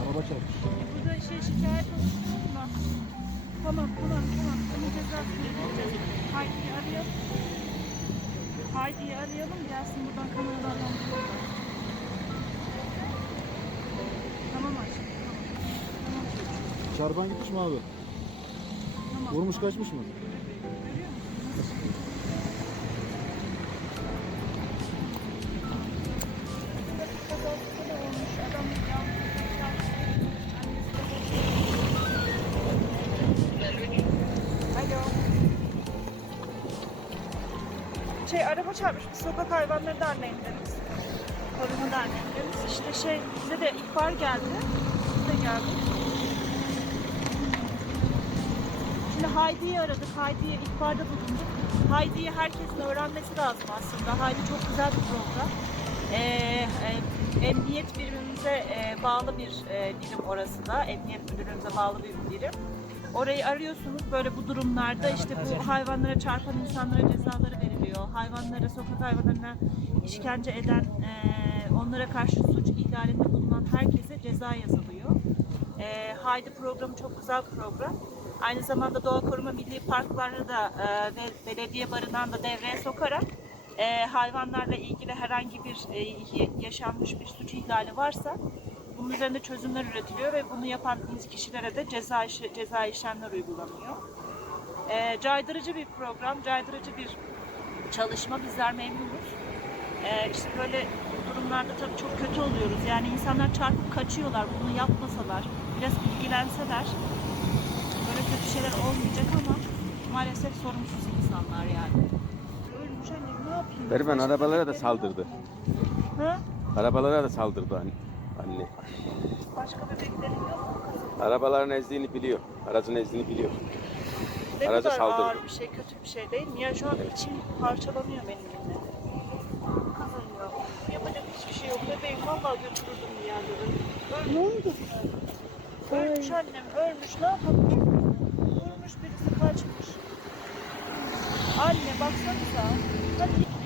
Araba çarpmış. E, Burada şey şikayet oluşturur mu? Tamam tamam tamam. Bunun cezasını vereceğiz. Haydi'yi arayalım. Haydi'yi arayalım gelsin buradan kameralardan. Tamam aşkım. Tamam. Tamam. Çarpan gitmiş mi abi? Tamam. Vurmuş kaçmış mı? Şey araba çarpmış. Biz sokak hayvanları derneğindeniz. Koruma derneğindeniz. İşte şey bize de ihbar geldi. Biz de geldik. Şimdi Haydi'yi aradık. Haydi'ye ihbarda bulunduk. Haydi'yi herkesin öğrenmesi lazım aslında. Haydi çok güzel bir program. Ee, e, emniyet birimimize e, bağlı bir e, birim orası da. Emniyet müdürlüğümüze bağlı bir birim. Orayı arıyorsunuz. Böyle bu durumlarda işte bu hayvanlara çarpan insanlara cezaları veriliyor. Hayvanlara, sokak hayvanlarına işkence eden, e, onlara karşı suç ihlalinde bulunan herkese ceza yazılıyor. E, Haydi programı çok güzel bir program. Aynı zamanda Doğa Koruma Milli Parklarını da e, ve belediye barınağını da devreye sokarak e, hayvanlarla ilgili herhangi bir e, yaşanmış bir suç ihlali varsa bunun üzerinde çözümler üretiliyor ve bunu yapan kişilere de ceza ceza işlemler uygulanıyor. E, caydırıcı bir program, caydırıcı bir çalışma. Bizler memnunuz. E, işte böyle durumlarda tabii çok kötü oluyoruz. Yani insanlar çarpıp kaçıyorlar. Bunu yapmasalar, biraz ilgilenseler böyle kötü şeyler olmayacak ama maalesef sorumsuz insanlar yani. Ölmüş annem ne yapayım? Başka arabalara da saldırdı. Ha? Arabalara da saldırdı anne. anne. Başka bebeklerim yok mu kızım? Arabaların ezdiğini biliyor. Aracın ezdiğini biliyor. Ne Araca kadar saldırdı. ağır bir şey, kötü bir şey değil mi? Ya şu an içim parçalanıyor benim yine. Yapacak hiçbir şey yok. Bebeğim vallahi götürürdüm bir yerlere. Ne oldu? Ölmüş annem, ölmüş. Ne yapalım? Ölmüş birisi kaçmış. Anne baksanıza. Hadi